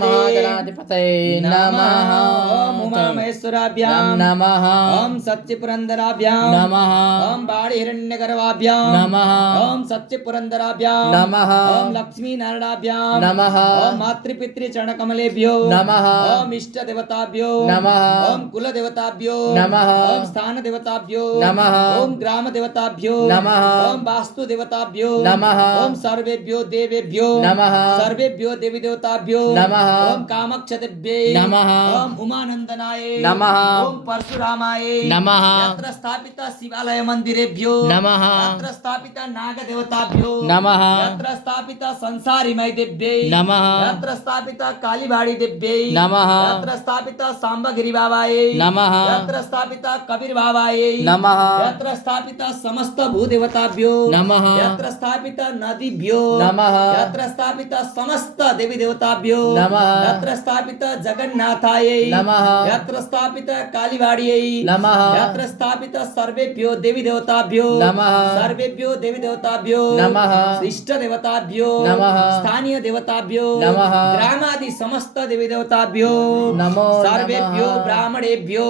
महागणाधिपतये नमः। ओम उमामहेश्वराभ्यां नमः। ओम सच्चिपुरंदराभ्यां नमः। ओम बाणहिरण्यगर्भाभ्यां नमः। ओम सच्चिपुरंदराभ्यां नमः। ओम लक्ष्मीनारायणाभ्यां नमः। ओम मातृपितृचरणकमलेभ्यो नमः। ओम इष्टदेवताभ्यो नमः। ओम कुलदेवताभ्यो नमः। ओम स्थानदेवताभ्यो नमः। ओम ग्रामदेवताभ्यो नमः। ओम वास्तुदेवताभ्यो नमः। ओम सर्वेभ्यो देवेभ्यो नमः। सर्वेभ्यो देवीदेवताभ्यो नमः। ओम कामक्षदेव्यै नमः। ओम उमानंदनाय नमः। ओम परशुरामाय नमः। यत्र स्थापित शिवालय मंदिरेभ्यो नमः। यत्र स्थापित नागदेवताभ्यो नमः। यत्र स्थापित संसारिमय देव्यै नमः। यत्र स्थापित कालीबाड़ी देव्यै नमः। यत्र स्थापित सांबगिरि बाबाय नमः। यत्र स्थापित कबीर बाबाय नमः। यत्र स्थापित समस्त भूदेवताभ्यो नमः। यत्र स्थापित नदीभ्यो नमः। यत्र स्थापित समस्त देवी देवताभ्यो नमः। यत्र स्थापित जगन्नाथाय नमः। यत्र स्थापित कालीबाड़ियै नमः। यत्र स्थापित सर्वेभ्यो देवी देवताभ्यो नमः। सर्वेभ्यो देवी देवताभ्यो नमः। इष्ट देवताभ्यो नमः। स्थानीय देवताभ्यो नमः। ग्रामादि समस्त देवी देवताभ्यो नमो सर्वेभ्यो नमः। ब्राह्मणेभ्यो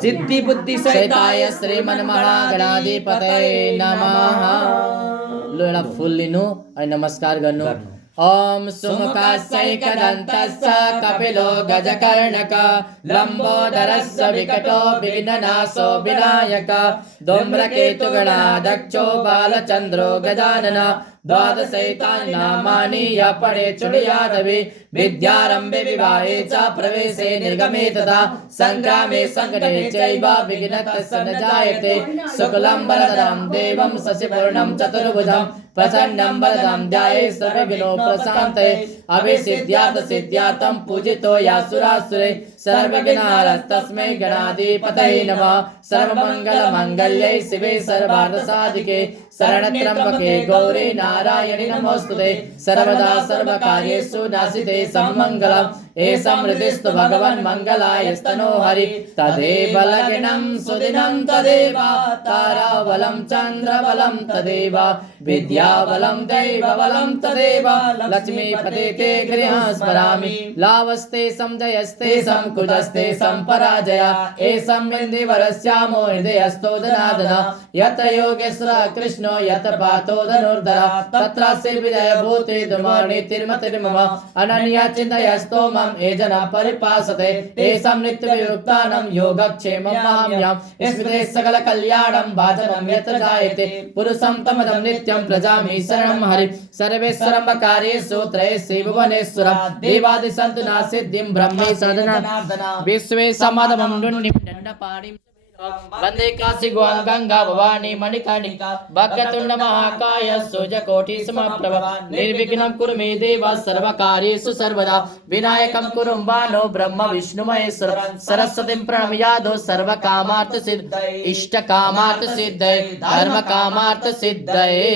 सिद्धि बुद्धि सहिताय श्रीमन्महागणाधिपतये नमः। लो एउटा फुल लिनु अनि नमस्कार गर्नु। ओम सुमुखस्यैकदन्तस्य कपिलो गजकर्णक लम्बोदरस्य विकटो विघ्ननाशो विनायक धूम्रकेतुगणाध्यक्षो बालचन्द्रो गजानन द्वादशैतानि नामानि य पठे चुडयादवि विद्यारम्भे विवाहे च प्रवेशे निर्गमे तथा संग्रामे संकटे चैव विघ्नस्तस्य न जायते शुक्लं वरदं देवं शशिवर्णं चतुर्भुजं प्रसन्नं वरदं ध्याये सर्वविघ्नोपशान्तये अभिसिद्ध्यार्थसिद्ध्यार्थं पूजितो यासुरासुरे सर्वविघ्नहरस्तस्मै गणाधिपतये नमः। सर्वमङ्गलमाङ्गल्ये शिवे सर्वार्थसाधिके शरणत्र्यम्बके गौरी नारायणि नमोस्तुते सर्वदा सर्वकार्येषु नासिते सम्मङ्गलम् एषं हृदिस्तु भगवन् मङ्गलाय हरि तदेव लग्नं सुदिनं तदेव ताराबलं चन्द्रबलं तदेव विद्याबलं दैवबलं तदेव लक्ष्मीपते ते गृहं स्मरामि लाभस्ते जयस्ते कुजस्ते पराजय एषं बिन्दिवरस्यामो हृदयस्थो जनार्दन यत्र योगेश्वर कृष्णो यत्र पार्थो धनुर्धर तत्र विजयभूते दुर्मणि तिर्मतिर्मम अनन्या चिन्तयस्तो मम ये जना परिपासते तेषां नित्यवियुक्तानां योगक्षेमं माम्यं स्मृते सकल कल्याणं भाजनं यत्र जायते पुरुषं तमदं नित्यं प्रजामि शरणं हरि सर्वेश्वरं कार्येषु त्रयेषु भुवनेश्वरं देवादिसन्तु नासिद्धिं ब्रह्मे सदना विश्वे समदमं दण्डपाणिं वंदे काशी गुहां गंगा भवानी मणिकर्णिका वक्रतुंड महाकाय सूर्यकोटि समप्रभ निर्विघ्नं कुरु मे देव सर्वकार्येषु सर्वदा विनायकं कुरु बानो ब्रह्म विष्णु महेश्वर सरस्वतीं प्रणम्यादो सर्वकामार्थ सिद्धये इष्टकामार्थ सिद्धये धर्मकामार्थ सिद्धये।